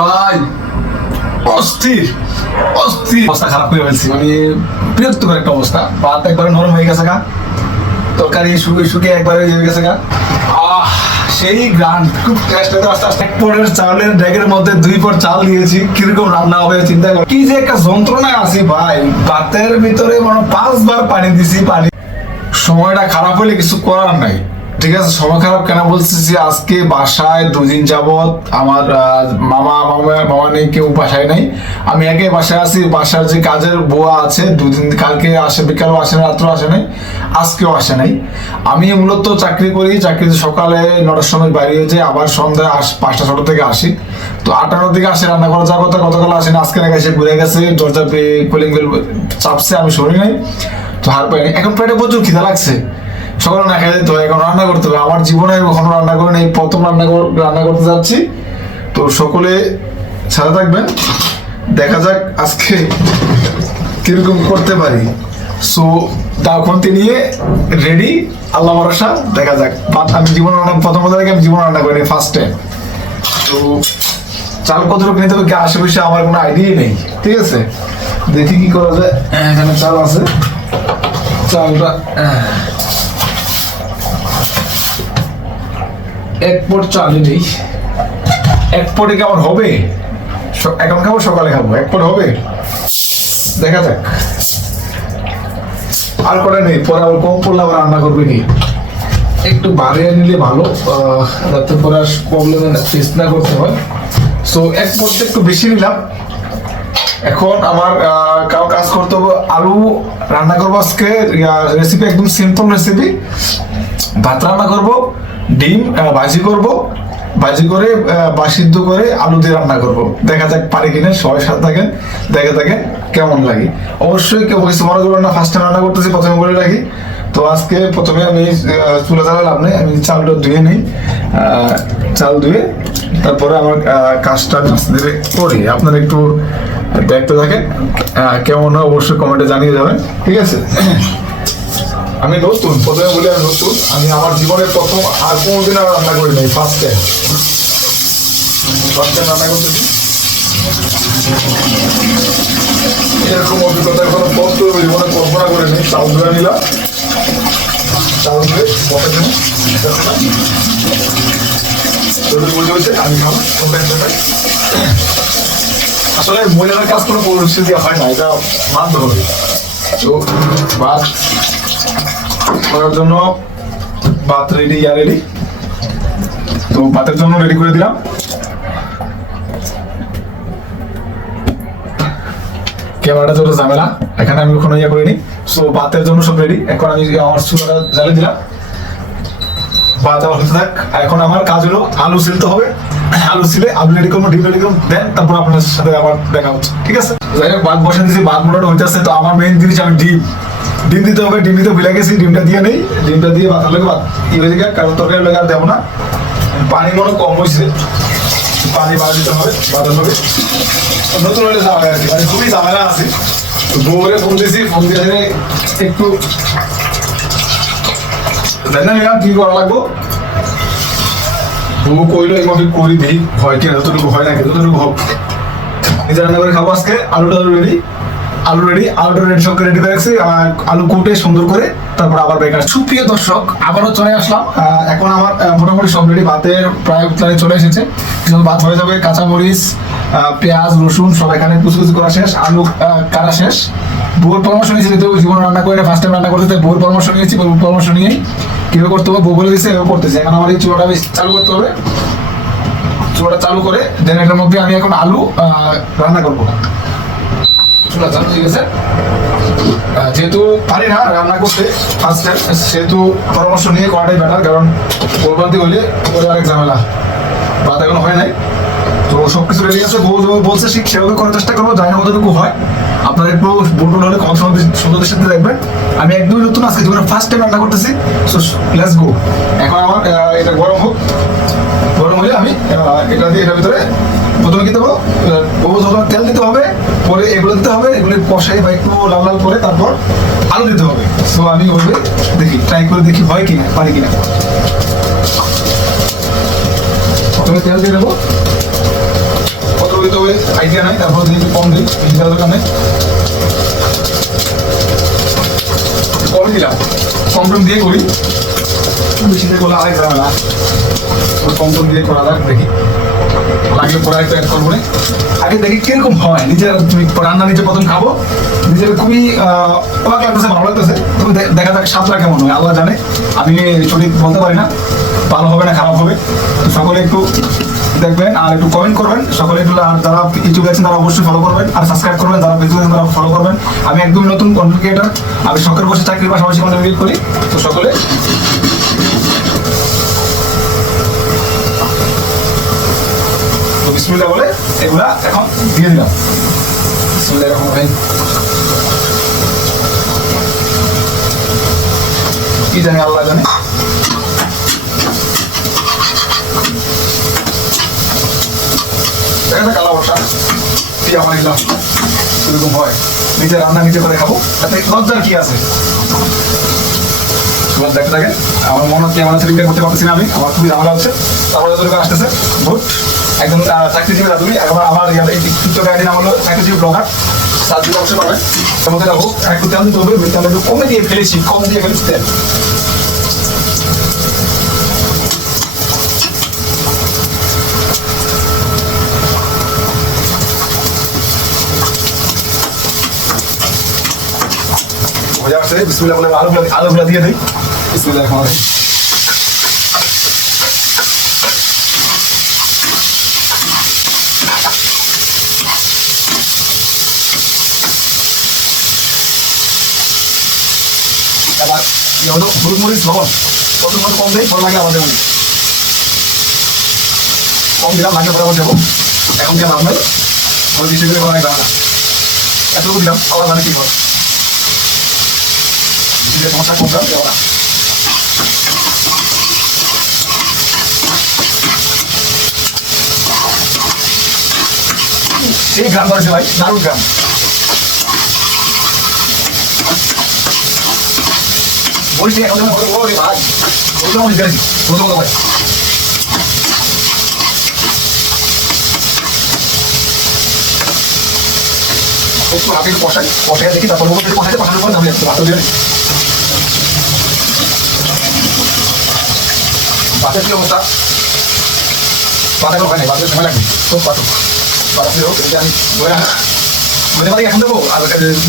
ভাই অস্থির অস্থির অবস্থা খারাপ করে ফেলছি, মানে বিরক্তকর একটা অবস্থা। ভাত একবারে নরম হয়ে গেছে গা, তরকারি শুকিয়ে শুকিয়ে একবারে হয়ে গেছে গা। সেই গ্রান খুব টেস্ট হতে আস্তে আস্তে। এক পরের চাউলের ড্যাগের মধ্যে 2 পর চাল দিয়েছি, কিরকম রান্না হবে চিন্তা কর। কি যে একটা যন্ত্রণায় আছি ভাই, ভাতের ভিতরে মানে 5 বার পানি দিছি। পানি সময়টা খারাপ হলে কিছু করার নাই, ঠিক আছে। সময় খারাপ কেন বলতেছি, আজকে বাসায় 2 দিন যাবত আমার মামা নেই, কেউ বাসায় নাই, আমি একে বাসায় আছি। বাসার যে কাজের বুয়া আছে 2 দিন, কালকে আসে, বিকালও আসে না, রাত্রেও আসে নাই, আজকেও আসে নাই। আমি মূলত চাকরি করি, চাকরিতে সকালে 9টার সময় বাইরে হয়ে যায়, আবার সন্ধ্যা 5টা 6টা থেকে আসি। তো 8টার দিকে আসে, রান্না করা যাওয়ার কথা, গতকাল আসে না, আজকে নাকি এসে ঘুরে গেছে, দরজা কলিং বেল চাপছে, আমি শুনি নাই, তো হার পাইনি। এখন পেটে প্রচুর খিদা লাগছে, সকালে না খেয়ে যেতে হয়, এখন রান্না করতে হবে। আমার জীবনে কখনো রান্না করে নেই, প্রথম রান্না করতে যাচ্ছি। তো সকলে সাথে থাকবেন, দেখা যাক আজকে কিরকম করতে পারি। সো দাওখন্তি নিয়ে রেডি, আল্লাহ ভরসা, দেখা যাক। আমি জীবনে প্রথম আমি জীবনে রান্না করিনি, ফার্স্ট টাইম। তো চাল কতটুকু নিতে হবে আশেপাশে আমার কোনো আইডিয়াই নেই, ঠিক আছে। দেখি কি করা যায়। এখানে চাল আছে, চালটা 1 পট চালই নেই। 1 পটে কেমন হবে, এখন খাবো সকালে খাবো, 1 পট হবে, দেখা যাক। আর কটা নেই, পরে আবার কম পড়লে আবার রান্না করবে কি, একটু বাড়িয়ে নিলে ভালো, যাতে পরে প্রবলেম ফেস না করতে হয়। সো 1 পট একটু বেশি নিলাম। এখন আমার কাজ করতে হবে, আলু রান্না করবো আজকে। রেসিপি একদম সিম্পল রেসিপি, ভাত রান্না করবো, ডিম ভাজি করব, ভাজি করে বা সিদ্ধ করে আলু দিয়ে রান্না করব। দেখা যাক পারি কিনা, সবাই সাথে থাকেন, দেখে থাকেন কেমন লাগে। অবশ্যই কেউ কিছু মনে করবেন না, ফার্স্ট টাইম রান্না করতেছি, প্রথমে বলে রাখি। তো আজকে প্রথমে আমি চুলা জ্বালা লাভ নেই, আমি চালটা ধুয়ে নিই, চাল ধুয়ে তারপরে আমার কাজটা ধীরে করি। আপনারা একটু দেখতে থাকেন, কেমন হয় অবশ্যই কমেন্টে জানিয়ে যাবেন, ঠিক আছে। আমি নতুন, প্রথমে বলি আমি নতুন, আমি আমার জীবনের প্রথম, আর কোনোদিন আর রান্না করি নাই, ফার্স্ট টাইম রান্না করতেছি। এরকম অভিজ্ঞতা কোনো বস্তু জীবনে কল্পনা করে নেই। চাল ধরে নিলাম, চাল ধরে বসার জন্য বুঝতে হচ্ছে, আমি খাবো। আসলে মহিলাদের কাজ কোনো পরিস্থিতি হয় না, এটা মানতে হবে। তো ভাত করার জন্য ভাত রেডি, রেডি। তো ভাতের জন্য রেডি করে দিলাম। ক্যামেরাটা যত ঝামেলা, এখানে আমি কখনো করিনি। সো ভাতের জন্য সব রেডি। এখন আমি আমার চুলাটা জ্বালিয়ে দিলাম, ভাত আমার হতে থাক। এখন আমার কাজ হলো আলু ছিলতে হবে, আলু ছিলে আলু রেডি করবো, ডিম রেডি করবো, দেন তারপর আপনার সাথে আবার দেখা হচ্ছে, ঠিক আছে। যাই হোক, ভাত বসে দিয়েছি, ভাত মোটামুটি হইতে আসছে। তো আমার মেইন জিনিস, আমি ডিম দিতে হবে, ডিম দিতে ভুলে গেছি, ডিমটা দিয়ে নেই, ডিমটা দিয়ে ভাত হলে ভাত হয়ে যায়, কারণ তরকারি লেগে আর দেবো না। পানি মনে কম হয়েছে, পানি বাড়া দিতে হবে, ভাতের হবে। নতুন হলে ঝামেলা আর কি, মানে খুবই ঝামেলা আছে। বউরে ফোন দিয়েছি, ফোন দিয়ে একটু জানি না কি করা লাগবো। বউ কইলো এইভাবে করি, দেখি হয় কিনা, যতটুকু হয় না, যতটুকু হোক। নিজে রান্না করে খাবো আজকে। আলুটা রেডি, আলুটা রেডি, সবকে রেডি করে রাখছি। আলু কুটে সুন্দর করে তারপর আবার বেকার। সুপ্রিয় দর্শক, আবারও চলে আসলাম। এখন আমার মোটামুটি সব রেডি, ভাতের প্রায় চলে এসেছে। ভাত হয়ে যাবে, কাঁচামরিচ, পেঁয়াজ, রসুন সব এখানে কুচকুচি করা শেষ, আলু কাটা শেষ। বউর পরামর্শ নিয়েছি, যেহেতু জীবন রান্না করে ফার্স্ট টাইম রান্না করতে, বউর পরামর্শ নিয়েছি। বউর পরামর্শ নিয়েই কীভাবে করতে হবে বউ বলে দিচ্ছে, এভাবে করতেছে। এখন আমার এই চুলাটা চালু করতে হবে, চুলাটা চালু করে দেন এটার মধ্যে আমি এখন আলু রান্না করবো। চুলা চালু হয়ে গেছে, যেহেতু পারি না রান্না করতে ফার্স্ট টাইম, সেহেতু পরামর্শ নিয়ে করাটাই বেটার, কারণ বলবান্তি হইলে ওদের অনেক ঝামেলা। ভাত এখনো হয় নাই, তো সবকিছু রেডি আছে। বউ বলছে ঠিক সেভাবে করার চেষ্টা করবো, জানি না কতটুকু হয়। আপনারা একটু বলবুল হলে কম সুন্দর সাথে দেখবেন। আমি একদমই নতুন, আজকে জীবনে ফার্স্ট টাইম রান্না করতেছি। So let's go. এখন আমার এটা গরম হোক, গরম হলে আমি এটা দিয়ে এটার ভিতরে প্রথমে কি দেবো, তেল দিতে হবে, পরে এগুলো দিতে হবে, এগুলো কষাই বা একটু লাল লাল করে তারপর আলু দিতে হবে। সো আমি ওইভাবে দেখি, ট্রাই করে দেখি হয় কিনা, পারি কিনা। প্রথমে তেল দিয়ে দেবো, কত দিতে হবে আইডিয়া নাই, তারপর দিয়ে একটু কম দিই, বেশি দেওয়ার দরকার নেই। কম দিলাম, কম টম দিয়ে করি, বেশি দিয়ে করলে আরেক যাবে না, কম টম দিয়ে করা যাক, দেখি লাগলে পরে একটু অ্যাড করবো। আগে দেখি কিরকম হয়, নিজের তুমি রান্না নিজে প্রথম খাবো, নিজের খুবই অবাক লাগতেছে, ভালো লাগতেছে, তবে দেখা যাক স্বাদটা কেমন হয় আল্লাহ জানে, আমি সঠিক বলতে পারি না ভালো হবে না খারাপ হবে। তো সকলে একটু দেখবেন আর একটু কমেন্ট করবেন সকলে একটু, আর যারা ইউটিউবে আছেন তারা অবশ্যই ফলো করবেন আর সাবস্ক্রাইব করবেন, যারা ফেসবুকে আছেন তারা ফলো করবেন। আমি একদম নতুন কন্টেন্ট ক্রিয়েটার, আমি শখের বসে চাকরির পাশাপাশি কন্টেন্ট ক্রিয়েট করি। তো সকলে বিসমিল্লাহ বলে এগুলা এখন দিয়ে দিলাম। বিসমিল্লাহ রহমান রহিম। কি জানি আল্লাহ জানে। দেখা যাক আল্লাহ ভরসা, কি আমার এগুলো এরকম হয়, নিজে রান্না নিজে করে খাবো, তাতে লজ্জার কি আছে। দেখতে থাকেন, আমার মনে হচ্ছে আমার রিপেয়ার করতে পারতেছি না আমি, আমার খুবই ঝামেলা হচ্ছে। তারপরে যতটুকু আসতেছে গুড, একদম চাকরিজীবী রাধুনি। এখন আমার টিকটক আইডি নাম হলো চাকরিজীবী ব্লগার, সাত দিকে অবশ্যই পাবেন। তার মধ্যে রাখবো একটু তেল দিতে হবে, তেল একটু কমে দিয়ে ফেলেছি, কম দিয়ে ফেলেছি তেল। মজা আসছে, বিসমিল্লাহ বলে আলুগুলো দিয়ে দিই। বিসমিল্লাহ রহমান রহিম। এবার কি হলো, হলুদ মরিচ লবণ কত কম দেয়, পরে লাগে আমাদের মনে কম দিলাম, লাগে পরে আবার দেবো। এখন দিলাম আপনার হলুদ হিসেবে করা যায় না, এতটুকু দিলাম, আবার মানে কি হয় সমস্যা কম দেওয়া দেওয়া না। এই গ্রাম করেছে ভাই, দারুণ গ্রাম। বলছি এখন ভাই ভাই একটু আগে কষাই, কষাই দেখি তারপর কষাইতে কষানোর পর নামিয়ে আসতে ভাত দিয়ে বাতের কি অবস্থা। বাতা হয় না, বাতের সময় লাগবে তো পাঠক বাতাসে হোক, এটা আমি বলে আনা মনে পারি এখন দেবো। আর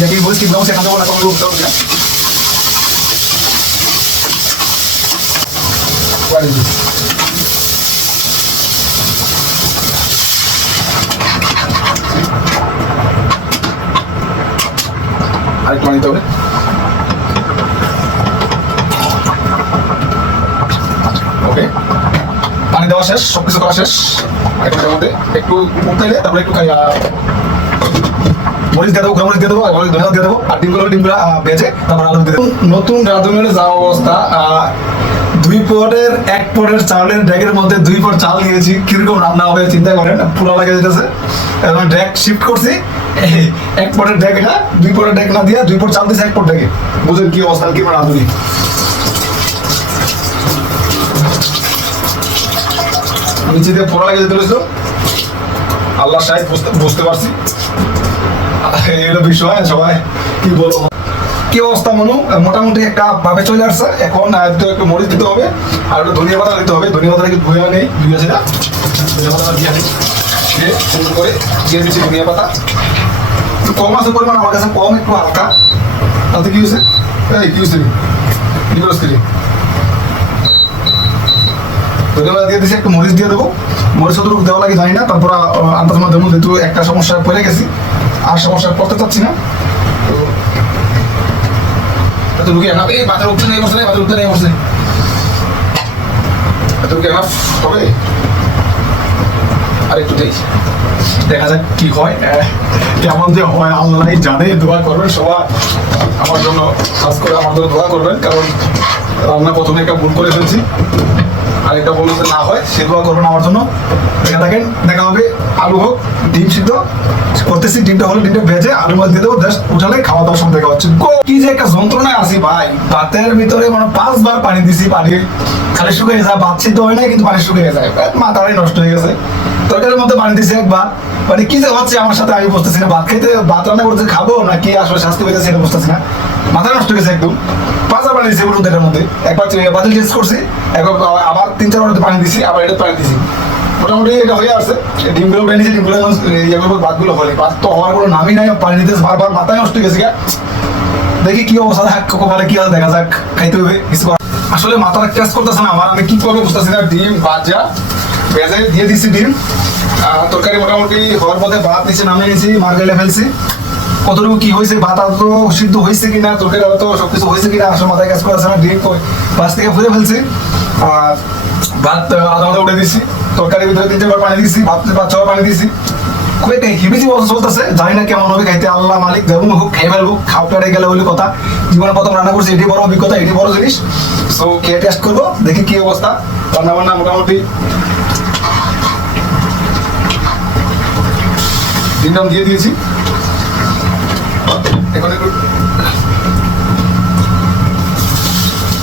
যাকে বলছি ব্লাউজ এখন দেবো না, কম দেবো আরেকটু আনিতে হবে। ওকে, পানি দেওয়া শেষ, সবকিছু করা শেষ। এটার মধ্যে একটু উঠাইলে তারপরে একটু মরিচ দিয়ে দেবো, মরিচ দিয়ে দেবো, ধনিয়া দিয়ে দেবো, আর ডিমগুলো ভেজে তারপর আলু দিয়ে দেবো। নতুন রাঁধুনের যা অবস্থা, 2 পটের 1 পটের চাউলের ড্যাগের মধ্যে 2 পট চাল দিয়েছি, কিরকম রান্না হবে চিন্তা করেন, পুরো লাগে যেতেছে। এখন ড্যাগ শিফট করছি, 1 পটের ড্যাগ, এটা 2 পটের ড্যাগ না দিয়ে 2 পট চাল দিয়েছে 1 পট ড্যাগে। বুঝেন কি অবস্থা, কি রাঁধুনি। নিচে দিয়ে পোড়া লাগে যেতে হয়েছিল, আল্লাহ সাহেব বুঝতে পারছি এটা বিষয়। সবাই কি বলবো, কি অবস্থা মনু, মোটামুটি একটা ভাবে চলে আসছে। এখন একটু মরিচ দিতে হবে আর একটু ধনিয়া পাতা দিতে হবে। ধনিয়া পাতা কিন্তু ধুয়ে নেই, ধুয়ে সেটা ধনিয়া পাতা দিয়ে নিই, সুন্দর করে দিয়ে দিচ্ছি ধনিয়া পাতা। একটু কম আছে পরিমাণ, আমার কাছে কম, একটু হালকা। তাতে কি হয়েছে, কি হয়েছে কি করছি, ধনিয়া পাতা দিয়ে দিচ্ছি, একটু মরিচ দিয়ে দেবো। মরিচ অতটুকু দেওয়া লাগে জানি না, তারপর আন্দাজ মধ্যে যেহেতু একটা সমস্যায় পড়ে গেছি, আর সমস্যায় পড়তে চাচ্ছি না। তো ঢুকে না, এই বাজার উঠতে নেই বসে, বাজার উঠতে নেই বসে, ঢুকে না হবে। আর একটু দেখা যাক কি হয়, কেমন যে হয় আল্লাহ জানে। দোয়া করবেন সবাই আমার জন্য, খাস করে আমার জন্য দোয়া করবেন, কারণ রান্না প্রথমে একটা ভুল করে ফেলছি। আর এটা বললো যে না হয় সে দোয়া করবেন আমার জন্য। দেখে থাকেন, দেখা হবে। আলু হোক, ডিম সিদ্ধ করতেছি, ডিমটা হলে ডিমটা ভেজে আলু মাছ দিয়ে দেবো, জাস্ট উঠালে খাওয়া দাওয়ার সময় দেখা হচ্ছে। কি যে একটা যন্ত্রণায় আছি ভাই, ভাতের ভিতরে মানে 5 বার পানি দিছি, পানি খালি শুকিয়ে যায়, ভাত সিদ্ধ হয় না কিন্তু পানি শুকিয়ে যায়, মাথাটাই নষ্ট হয়ে গেছে। তরকারির মধ্যে পানি দিছি একবার, মানে কি যে হচ্ছে আমার সাথে আমি বুঝতেছি না, ভাত খেতে ভাত রান্না করতে খাবো নাকি আসলে স্বাস্থ্য হইতেছে এটা বুঝতেছি না, মাথা নষ্ট হয়ে গেছে একদম। 5 বার পানি দিছি বলুন এটার মধ্যে, একবার বাতিল চেঞ্জ করছি, একবার আবার 3-4 বার পানি দিছি, আবার এটা পানি দিছি, মোটামুটি এটা হয়ে আসছে। ডিমগুলো উঠে নিয়েছি, ডিমগুলো ইয়ে করবো, ভাতগুলো হলে ভাত তো হওয়ার কোনো নামই নাই, পানি দিতে বারবার মাথায় নষ্ট হয়ে গেছে। দেখি কি অবস্থা, কপালে কি আছে দেখা যাক, খাইতে হবে কিছু। আসলে মাথাটা কাজ করতেছে না আমার, আমি কি করবো বুঝতেছি না। ডিম ভাজা ভেজে দিয়ে দিচ্ছি, ডিম তরকারি মোটামুটি হওয়ার পথে, ভাত নিচে নামিয়ে নিয়েছি, মার গেলে ফেলছি। কতটুকু কি হয়েছে, ভাত তো সিদ্ধ হয়েছে কিনা, তরকারি তো সবকিছু হয়েছে কিনা আসলে মাথায় কাজ করতেছে না। ডিম পাশ থেকে ফুলে ফেলছি, আর ভাত আধা আধা উঠে দিচ্ছি, তরকারির ভিতরে 3-4 বার পানি দিচ্ছি, ভাত 5-6 বার পানি দিচ্ছি। খুব একটা হিবিজি অবস্থা চলতেছে, জানি না কেমন হবে খাইতে, আল্লাহ মালিক, যেমন হোক খাই ফেলবো, খাও পেটে গেলে বলে কথা। জীবনে প্রথম রান্না করছি, এটি বড় অভিজ্ঞতা, এটি বড় জিনিস। সো খেয়ে টেস্ট করবো, দেখি কি অবস্থা। রান্না বান্না মোটামুটি ডিম দিয়ে দিয়েছি, এখন একটু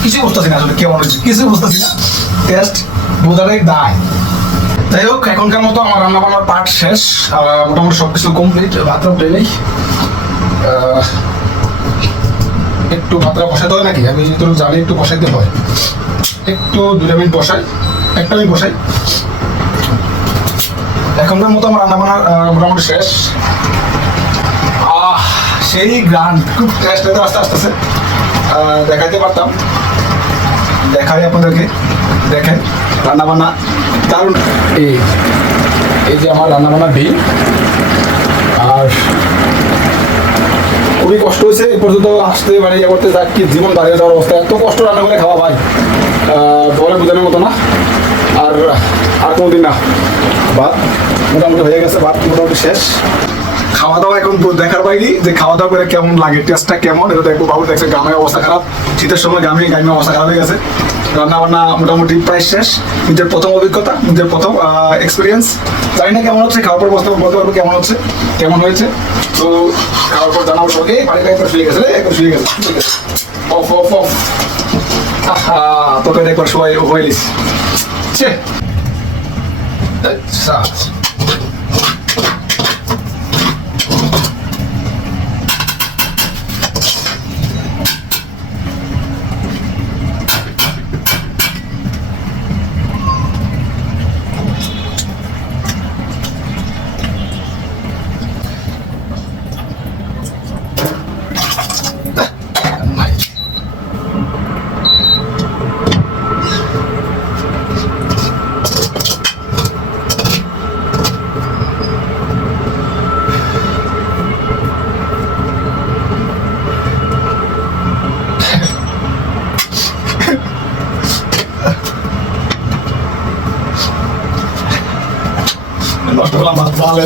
কিছু বুঝতেছি না আসলে কেমন হয়েছে, কিছু বুঝতেছি না, টেস্ট বোঝাটাই দায়। যাই হোক, এখনকার মতো আমার রান্না বান্নার পার্ট শেষ, মোটামুটি সবকিছু কমপ্লিট। ভাতটা উঠে নেই, একটু ভাতটা বসাতে হয় নাকি, আমি তো জানি একটু বসাইতে হয়, একটু 2 মিনিট বসাই, 1 মিনিট বসাই। এখনকার মতো আমার রান্না বান্নার মোটামুটি শেষ। সেই গ্রান্ড খুব টেস্ট হতে আস্তে আস্তে দেখাইতে পারতাম, দেখাই আপনাদেরকে, দেখেন রান্না বান্না দারুণ। এই যে আমার রান্না বান্না ডিম, আর খুবই কষ্ট হয়েছে এই পর্যন্ত আসতে, মানে ইয়ে করতে, যাক কি জীবন দাঁড়িয়ে যাওয়ার অবস্থা, এত কষ্ট রান্না করে খাওয়া ভাই বলে বোঝানোর মতো না। আর কোনোদিন না। ভাত মোটামুটি হয়ে গেছে, ভাত মোটামুটি শেষ। খাওয়া দাওয়া এখন দেখার বাইরে যে খাওয়া দাওয়া করে কেমন লাগে, টেস্টটা কেমন, এটা দেখবো। বাবু দেখছে গ্রামের অবস্থা খারাপ, শীতের সময় গ্রামের অবস্থা খারাপ হয়ে গেছে। রান্না বান্না মোটামুটি প্রায় শেষ, নিজের প্রথম অভিজ্ঞতা, নিজের প্রথম এক্সপিরিয়েন্স। জানি না কেমন হচ্ছে, খাওয়ার পর বলতে পারবো কেমন হচ্ছে, কেমন হয়েছে। তো খাওয়ার পর জানাবো সঙ্গে, বাড়িটা একবার শুয়ে গেছে, একবার শুয়ে গেছে, অফ অফ অফ। তোকে একবার সবাই হয়ে নিস। নষ্ট করলাম ভাত তাহলে।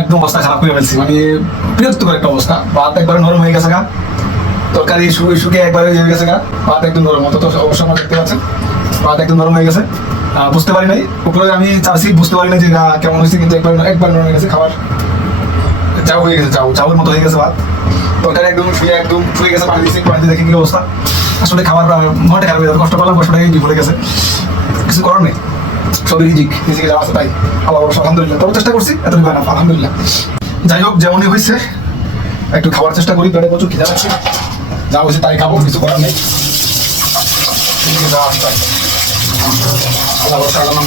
একদম অবস্থা খারাপ হয়ে ফেলছি, মানে বিরক্তিকর একটা অবস্থা। ভাত একবারে নরম হয়ে গেছে গা, তরকারি শুকিয়ে একবারে হয়ে গেছে গা, ভাত একদম নরম। অত তো অবশ্যই আপনারা দেখতে পাচ্ছেন, ভাত একদম নরম হয়ে গেছে। বুঝতে পারি নাই, উপরে আমি চাচ্ছি বুঝতে পারি না যে কেমন হয়েছে, কিন্তু একবার নরম হয়ে গেছে। খাবার চাউ হয়ে গেছে, চাউয়ের মতো হয়ে গেছে ভাত। তরকারি একদম শুয়ে গেছে, পানি দিয়েছি, পানিতে দেখি কি অবস্থা। আসলে খাবার মনটা খারাপ হয়ে যাবে, কষ্ট করলাম, কষ্টটাই ভুলে গেছে, কিছু করার নেই। সবই নিজেকে যাওয়া আছে, তাই আল্লাহ অবশ্য আলহামদুলিল্লাহ। তবে চেষ্টা করছি, এত হয় না, আলহামদুলিল্লাহ। যাই হোক, যেমনই হয়েছে একটু খাওয়ার চেষ্টা করি, পেটে প্রচুর খিদা লাগছে, যা হয়েছে তাই খাবো, কিছু করার নেই। আল্লাহ অবশ্য আল্লাহ নাম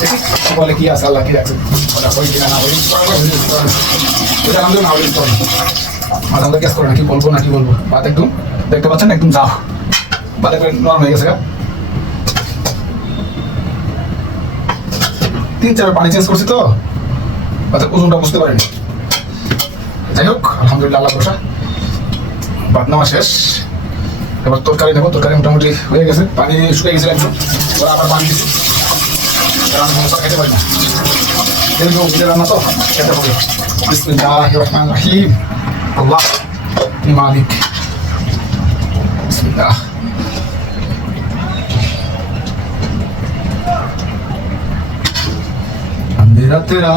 দেখি বলে কি আছে, আল্লাহ কি রাখছে, মাথা মধ্যে ক্যাশ করে না, কি বলবো না কি বলবো। ভাত একদম দেখতে পাচ্ছেন, একদম যাও, ভাত একবার নরম হয়ে গেছে। 3-4 পানি চেঞ্জ করছি তো, ওজনটা বুঝতে পারিনি। যাই হোক, আলহামদুলিল্লাহ, আল্লাহ ভরসা। ভাত নেওয়া শেষ, এবার তরকারি নেবো। তরকারি মোটামুটি হয়ে গেছে, পানি শুকিয়ে গেছে একদম। ওরা আবার পানি দিচ্ছি, আমি মশলা খেতে পারি না, নিজের রান্না তো খেতে হবে। বিসমিল্লাহির রহমানির রহিম। আল্লাহ মালিক, বিসমিল্লাহ। अंधेरा तेरा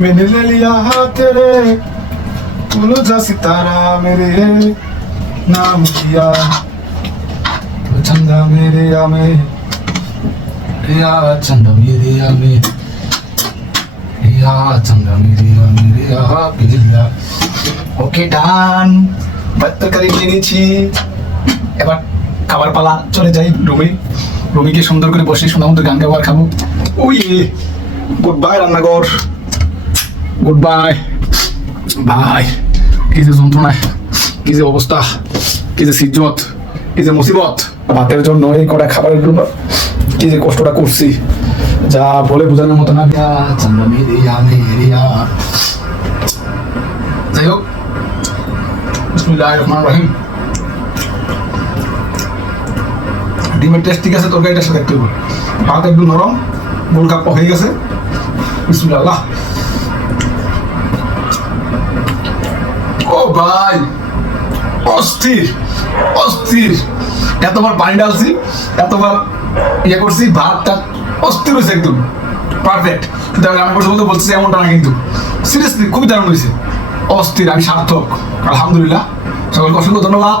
मैंने ले लिया तेरे, तूने जा सितारा मेरे नाम किया, तो चंदा मेरे या में, या चंदा मेरे या में, या चंदा मेरे या मेरे या बिल्ला। ওকে ডান, ভাত তরকারি নিয়ে নিয়েছি, এবার খাবার পালা। চলে যাই রুমে, রুমিকে সুন্দর করে বসে শোনা মতো গান গাবার খাবো। ওই গুড বাই রান্নাঘর, গুড বাই ভাই। কি যে যন্ত্রণায়, কি যে অবস্থা, কি যে সিজ্জত, কি যে মুসিবত, ভাতের জন্য এই কটা খাবারের জন্য কি যে কষ্টটা করছি, যা বলে বোঝানোর মতো না। যাই হোক, বিসমিল্লাহির রহমানির রহিম। ডিমের টেস্ট ঠিক আছে, তরকারিটার সাথে একটু ভাত একটু নরম, গোল কাপ হয়ে গেছে। বিসমিল্লাহ। ও ভাই, অস্থির অস্থির, এতবার পানি ঢালছি, এতবার ইয়ে করছি, ভাতটা অস্থির হয়েছে একদম পারফেক্ট। কিন্তু আমি বসে বলতে বলতেছি এমনটা না, কিন্তু সিরিয়াসলি খুবই দারুণ হয়েছে, অস্থির। আমি সার্থক, আলহামদুলিল্লাহ। সকলকে অসংখ্য ধন্যবাদ।